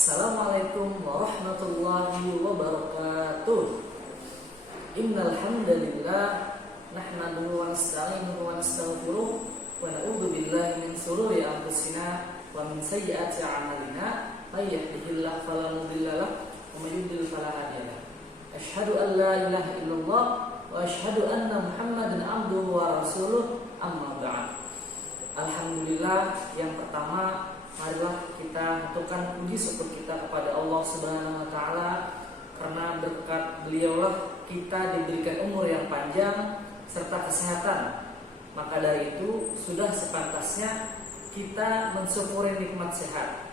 Assalamualaikum warahmatullahi wabarakatuh. Innal hamdalillah nahmaduhu wa nasta'inuhu wa nastaghfiruh wa na'udzu billahi min shururi anfusina wa min sayyiati a'malina may yahdihillahu fala mudilla lahu wa may yudlil fala hadiya lahu. Asyhadu an la ilaha illallah wa asyhadu anna Muhammadan abduhu wa rasuluh, amma ba'd. Alhamdulillah, yang pertama marilah kita lakukan puji syukur kita kepada Allah Subhanahu wa taala, karena berkat beliaulah kita diberikan umur yang panjang serta kesehatan. Maka dari itu sudah sepantasnya kita mensyukuri nikmat sehat.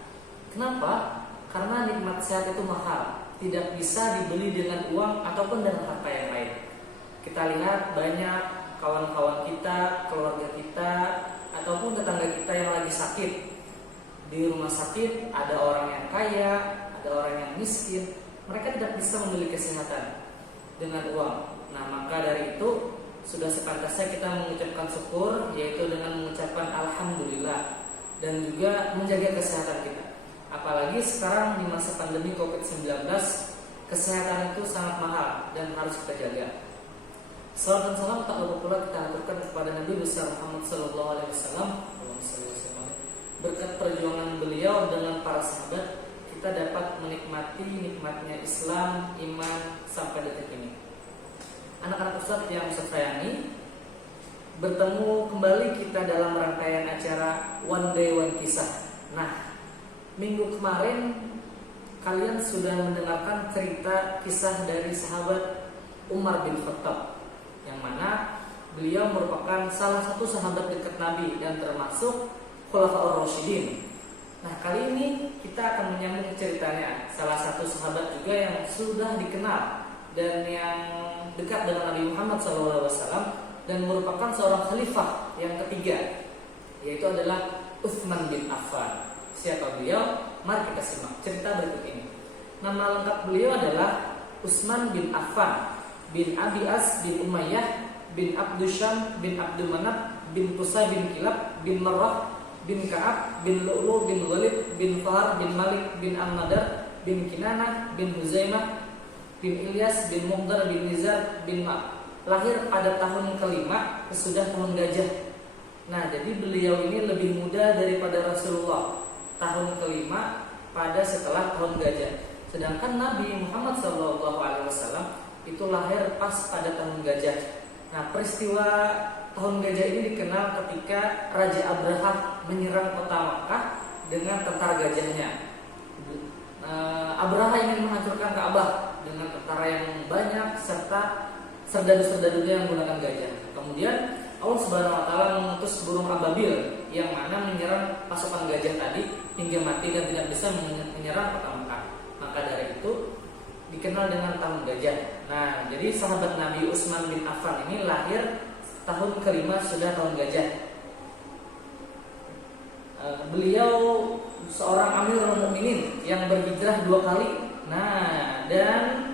Kenapa? Karena nikmat sehat itu mahal, tidak bisa dibeli dengan uang ataupun dengan harta yang lain. Kita lihat banyak kawan-kawan kita, keluarga kita, ataupun tetangga kita yang lagi sakit. Di rumah sakit ada orang yang kaya, ada orang yang miskin. Mereka tidak bisa membeli kesehatan dengan uang. Nah, maka dari itu sudah sepantasnya kita mengucapkan syukur, yaitu dengan mengucapkan alhamdulillah, dan juga menjaga kesehatan kita. Apalagi sekarang di masa pandemi COVID-19, kesehatan itu sangat mahal dan harus kita jaga. Salam dan salam tak lupa pula kita aturkan kepada Nabi besar Muhammad SAW. Berkat perjuangan beliau dengan para sahabat, kita dapat menikmati nikmatnya Islam, iman sampai detik ini. Anak-anak Ustadz yang saya sayangi, bertemu kembali kita dalam rangkaian acara One Day One Kisah. Nah, minggu kemarin kalian sudah mendengarkan cerita kisah dari sahabat Umar bin Khattab, yang mana beliau merupakan salah satu sahabat dekat Nabi dan termasuk Khulafaur Rasyidin. Nah, kali ini kita akan menyambung ceritanya salah satu sahabat juga yang sudah dikenal dan yang dekat dengan Nabi Muhammad SAW dan merupakan seorang khalifah yang ketiga, yaitu adalah Utsman bin Affan. Siapa beliau? Mari kita simak cerita berikut ini. Nama lengkap beliau adalah Utsman bin Affan bin Abi As bin Umayyah bin Abdusyam bin Abdul Manaf bin Qusay bin Kilab bin Marrah bin Ka'ab bin Lu'lu bin Ghalib bin Fahar bin Malik bin An-Nadar bin Kinanah bin Huzaimah bin Ilyas bin Muhdar bin Nizar bin Ma'. Lahir pada tahun kelima sesudah tahun gajah. Nah, jadi beliau ini lebih muda daripada Rasulullah. Tahun kelima pada setelah tahun gajah. Sedangkan Nabi Muhammad SAW itu lahir pas pada tahun gajah. Nah, peristiwa tahun gajah ini dikenal ketika Raja Abraha menyerang kota Makkah dengan tentara gajahnya. Abraha ingin menghancurkan Ka'bah dengan tentara yang banyak serta serdadu-serdadunya yang menggunakan gajah. Kemudian Allah Subhanahu wa taala mengutus burung ababil yang mana menyerang pasukan gajah tadi hingga mati dan tidak bisa menyerang kota Makkah. Maka dari itu dikenal dengan tahun gajah. Nah, jadi sahabat Nabi Utsman bin Affan ini lahir tahun kelima sudah tahun gajah. Beliau seorang Amirul Mukminin yang berhijrah 2 kali. Nah, dan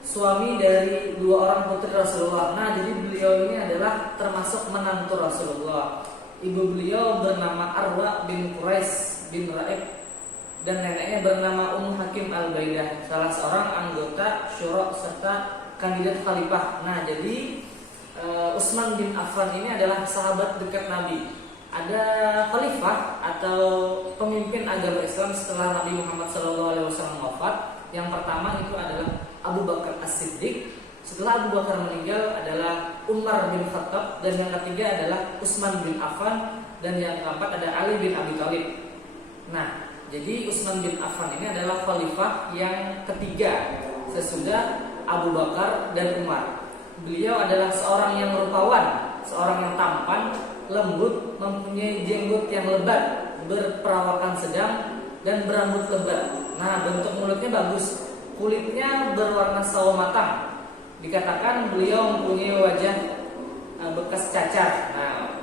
suami dari 2 orang putri Rasulullah. Nah, jadi beliau ini adalah termasuk menantu Rasulullah. Ibu beliau bernama Arwa bin Quraisy bin Ra'ib dan neneknya bernama Hakim Al-Baidah, salah seorang anggota syura serta kandidat khalifah. Nah, jadi Utsman bin Affan ini adalah sahabat dekat Nabi. Ada khalifah atau pemimpin agama Islam setelah Nabi Muhammad SAW wafat. Yang pertama itu adalah Abu Bakar As-Siddiq. Setelah Abu Bakar meninggal adalah Umar bin Khattab, dan yang ketiga adalah Utsman bin Affan, dan yang keempat ada Ali bin Abi Thalib. Nah, jadi Utsman bin Affan ini adalah khalifah yang ketiga sesudah Abu Bakar dan Umar. Beliau adalah seorang yang rupawan, seorang yang tampan, lembut, mempunyai jenggot yang lebat, berperawakan sedang, dan berambut lebat. Nah, bentuk mulutnya bagus, kulitnya berwarna sawo matang. Dikatakan beliau mempunyai wajah bekas cacar. Nah,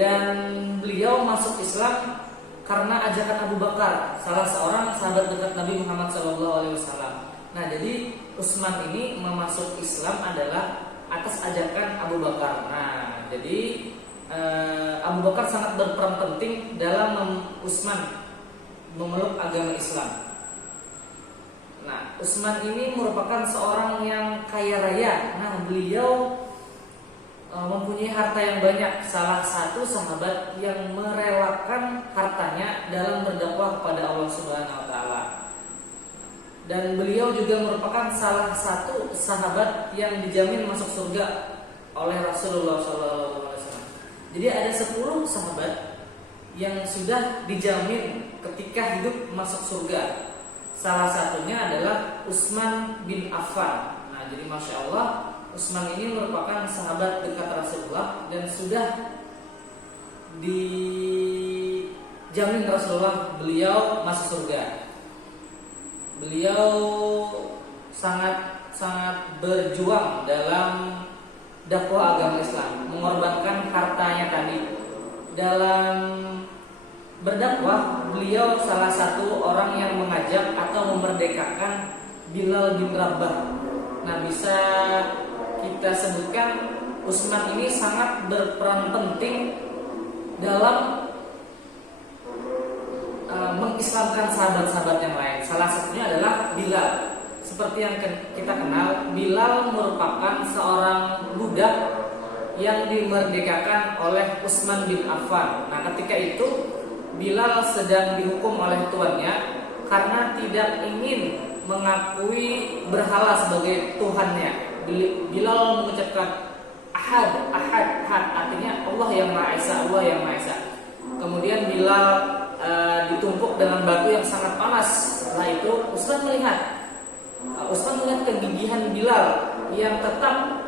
dan beliau masuk Islam karena ajakan Abu Bakar, salah seorang sahabat dekat Nabi Muhammad SAW. Nah, jadi Utsman ini memasuk Islam adalah atas ajakan Abu Bakar. Nah, jadi Abu Bakar sangat berperan penting dalam Utsman memeluk agama Islam. Nah, Utsman ini merupakan seorang yang kaya raya. Nah, beliau mempunyai harta yang banyak. Salah satu sahabat yang merelakan hartanya dalam berdakwah kepada Allah Subhanahu wa taala. Dan beliau juga merupakan salah satu sahabat yang dijamin masuk surga oleh Rasulullah SAW. Jadi ada 10 sahabat yang sudah dijamin ketika hidup masuk surga. Salah satunya adalah Utsman bin Affan. Nah, jadi masya Allah, Utsman ini merupakan sahabat dekat Rasulullah dan sudah dijamin Rasulullah beliau masuk surga. Beliau sangat berjuang dalam dakwah agama Islam, mengorbankan hartanya tadi. Dalam berdakwah, beliau salah satu orang yang mengajak atau memerdekakan Bilal bin Rabah. Nah, bisa kita sebutkan Utsman ini sangat berperan penting dalam mengislamkan sahabat-sahabat yang lain. Salah satunya adalah Bilal. Seperti yang kita kenal, Bilal merupakan seorang budak yang dimerdekakan oleh Utsman bin Affan. Nah, ketika itu Bilal sedang dihukum oleh tuannya karena tidak ingin mengakui berhala sebagai tuhannya. Bilal mengucapkan ahad, ahad, ahad, artinya Allah yang Maha Esa, Allah yang Maha Esa. Kemudian Bilal ditumpuk dengan batu yang sangat panas. Setelah itu Utsman melihat kegigihan Bilal yang tetap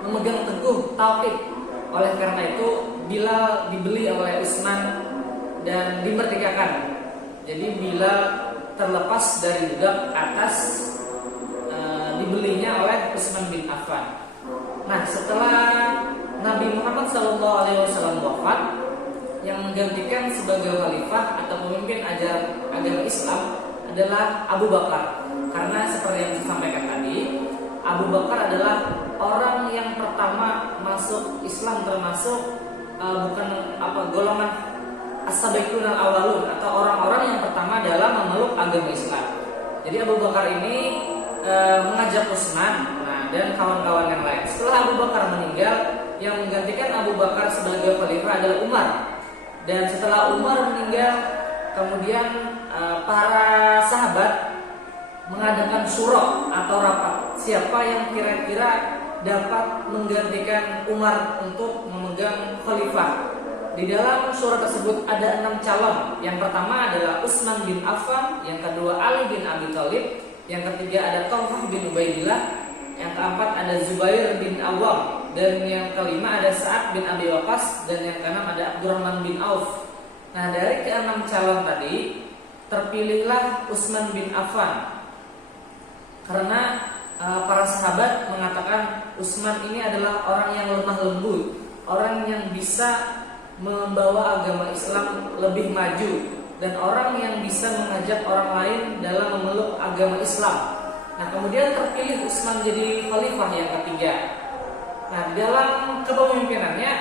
memegang teguh tauhid. Oleh karena itu Bilal dibeli oleh Utsman dan dimerdekakan. Jadi Bilal terlepas dari budak atas dibelinya oleh Utsman bin Affan. Nah, setelah Nabi Muhammad SAW wafat, yang menggantikan sebagai khalifah atau pemimpin ajaran agama Islam adalah Abu Bakar. Karena seperti yang saya sampaikan tadi, Abu Bakar adalah orang yang pertama masuk Islam, termasuk golongan as-sabiqun al-awwalun atau orang-orang yang pertama dalam memeluk agama Islam. Jadi Abu Bakar ini mengajak Utsman dan kawan-kawan yang lain. Setelah Abu Bakar meninggal, yang menggantikan Abu Bakar sebagai khalifah adalah Umar. Dan setelah Umar meninggal, kemudian para sahabat mengadakan syura atau rapat. Siapa yang kira-kira dapat menggantikan Umar untuk memegang khalifah? Di dalam syura tersebut ada 6 calon. Yang pertama adalah Utsman bin Affan, yang kedua Ali bin Abi Thalib, yang ketiga ada Thalhah bin Ubaidillah, yang keempat ada Zubair bin Awwam, dan yang kelima ada Sa'ad bin Abi Waqqas, dan yang keenam ada Abdurrahman bin Auf. Nah, dari ke-6 calon tadi terpilihlah Utsman bin Affan. Karena para sahabat mengatakan Utsman ini adalah orang yang lemah lembut, orang yang bisa membawa agama Islam lebih maju, dan orang yang bisa mengajak orang lain dalam memeluk agama Islam. Nah, kemudian terpilih Utsman jadi khalifah yang ketiga. Nah, dalam kepemimpinannya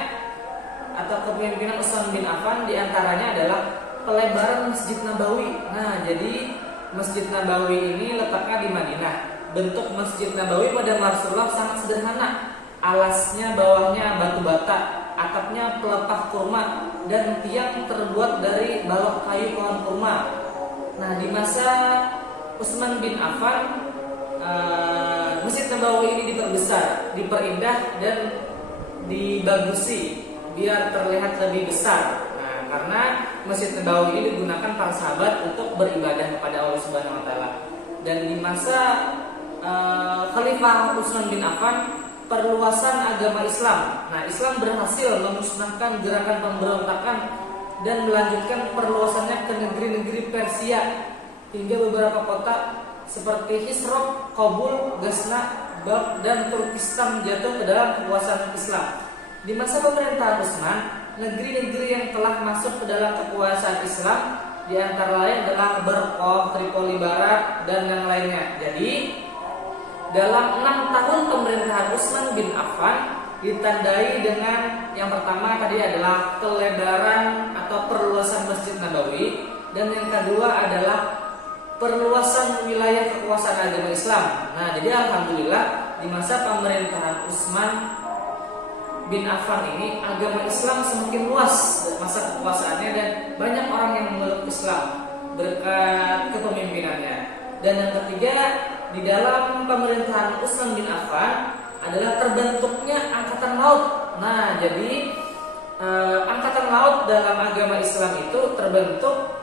atau kepemimpinan Utsman bin Affan diantaranya adalah pelebaran Masjid Nabawi. Nah, jadi Masjid Nabawi ini letaknya di Madinah. Bentuk Masjid Nabawi pada Rasulullah sangat sederhana. Alasnya, bawahnya batu bata, atapnya pelepah kurma, dan tiang terbuat dari balok kayu pohon kurma. Nah, di masa Utsman bin Affan, Masjid Nabawi ini diperbesar, diperindah, dan dibagusi biar terlihat lebih besar. Nah, karena Masjid Nabawi ini digunakan para sahabat untuk beribadah kepada Allah Subhanahu wa taala. Dan di masa Khalifah Utsman bin Affan, perluasan agama Islam. Nah, Islam berhasil memusnahkan gerakan pemberontakan dan melanjutkan perluasannya ke negeri-negeri Persia hingga beberapa kota seperti Hisrok, Kabul, Ghazna, Balkh, dan Turkistan jatuh ke dalam kekuasaan Islam. Di masa pemerintahan Utsman, negeri-negeri yang telah masuk ke dalam kekuasaan Islam di antara lain adalah Barqah, Tripoli Barat, dan yang lainnya. Jadi, dalam 6 tahun pemerintahan Utsman bin Affan ditandai dengan yang pertama tadi adalah kelebaran atau perluasan Masjid Nabawi, dan yang kedua adalah perluasan wilayah kekuasaan agama Islam. Nah, jadi alhamdulillah di masa pemerintahan Utsman bin Affan ini agama Islam semakin luas masa kekuasaannya dan banyak orang yang memeluk Islam berkat kepemimpinannya. Dan yang ketiga, di dalam pemerintahan Utsman bin Affan adalah terbentuknya angkatan laut. Nah, jadi angkatan laut dalam agama Islam itu terbentuk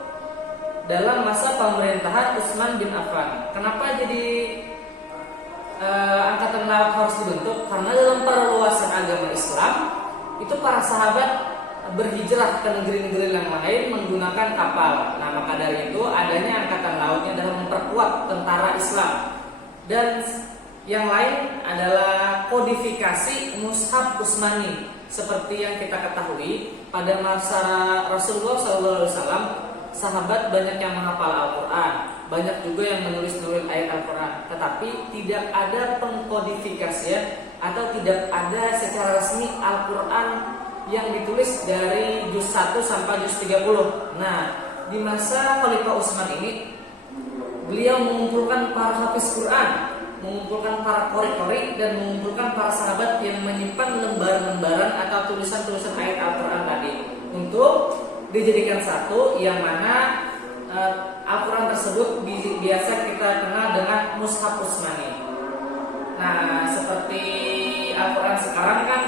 dalam masa pemerintahan Utsman bin Affan. Kenapa jadi angkatan laut harus dibentuk? Karena dalam perluasan agama Islam itu para sahabat berhijrah ke negeri-negeri yang lain menggunakan kapal. Nah, maka dari itu adanya angkatan lautnya dalam memperkuat tentara Islam. Dan yang lain adalah kodifikasi mushaf Utsmani. Seperti yang kita ketahui, pada masa Rasulullah SAW, sahabat banyak yang menghafal Al-Quran, banyak juga yang menulis ayat Al-Quran, tetapi tidak ada pengkodifikasian atau tidak ada secara resmi Al-Quran yang ditulis dari juz 1 sampai juz 30. Nah, di masa Khalifah Utsman ini, beliau mengumpulkan para hafiz Quran, mengumpulkan para qori-qori, dan mengumpulkan para sahabat yang menyimpan lembaran-lembaran atau tulisan-tulisan ayat Al-Quran tadi untuk dijadikan satu, yang mana Al-Quran tersebut biasa kita kenal dengan mushaf Utsmani. Nah, seperti Al-Quran sekarang kan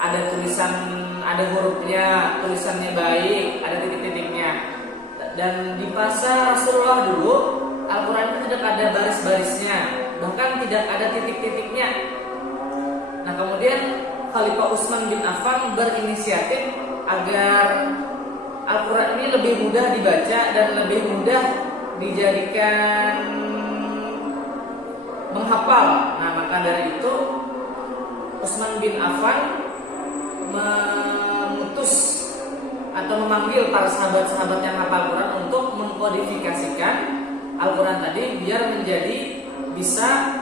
ada tulisan, ada hurufnya, tulisannya baik, ada titik-titiknya. Dan di masa Rasulullah dulu, Al-Quran itu tidak ada baris-barisnya, bahkan tidak ada titik-titiknya. Nah, kemudian Khalifah Utsman bin Affan berinisiatif agar Al-Quran ini lebih mudah dibaca dan lebih mudah dijadikan menghafal. Nah, maka dari itu Utsman bin Affan mengutus atau memanggil para sahabat-sahabat yang hafal Quran untuk mengkodifikasikan Al-Quran tadi biar menjadi bisa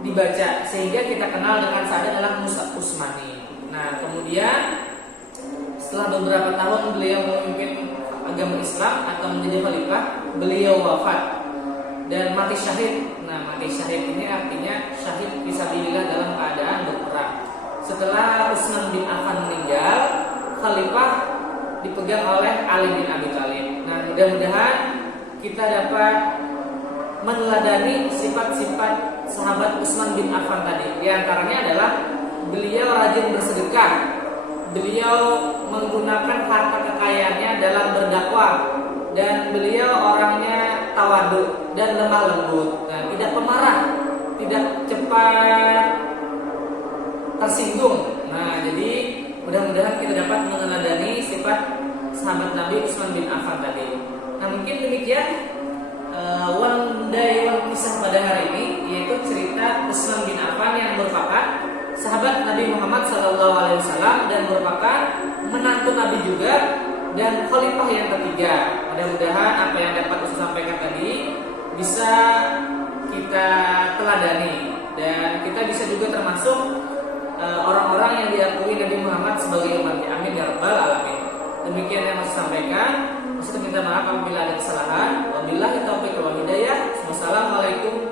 dibaca, sehingga kita kenal dengan saat adalah mushaf Utsmani. Nah, kemudian setelah beberapa tahun beliau memimpin agama Islam atau menjadi khalifah, beliau wafat dan mati syahid. Nah, mati syahid ini artinya syahid fisabilillah dalam keadaan berperang. Setelah Utsman bin Affan meninggal, khalifah dipegang oleh Ali bin Abi Thalib. Nah, mudah-mudahan kita dapat meneladani sifat-sifat sahabat Utsman bin Affan tadi. Di antaranya adalah beliau rajin bersedekah, beliau menggunakan harta kekayaannya dalam berdakwah, dan beliau orangnya tawadu dan lemah lembut, dan tidak pemarah, tidak cepat tersinggung. Nah, jadi mudah-mudahan kita dapat meneladani sifat sahabat Nabi Utsman bin Affan tadi. Nah, mungkin demikian one day one kisah pada hari ini, yaitu cerita Utsman bin Affan yang merupakan sahabat Nabi Muhammad SAW dan merupakan menantu Nabi juga dan khalifah yang ketiga. Mudah-mudahan apa yang dapat saya sampaikan tadi bisa kita teladani dan kita bisa juga termasuk orang-orang yang diakui Nabi Muhammad sebagai umatnya. Amin ya rabbal alamin. Demikian yang saya sampaikan. Saya minta maaf apabila ada kesalahan. Wabillahi taufiq wal hidayah. Wassalamualaikum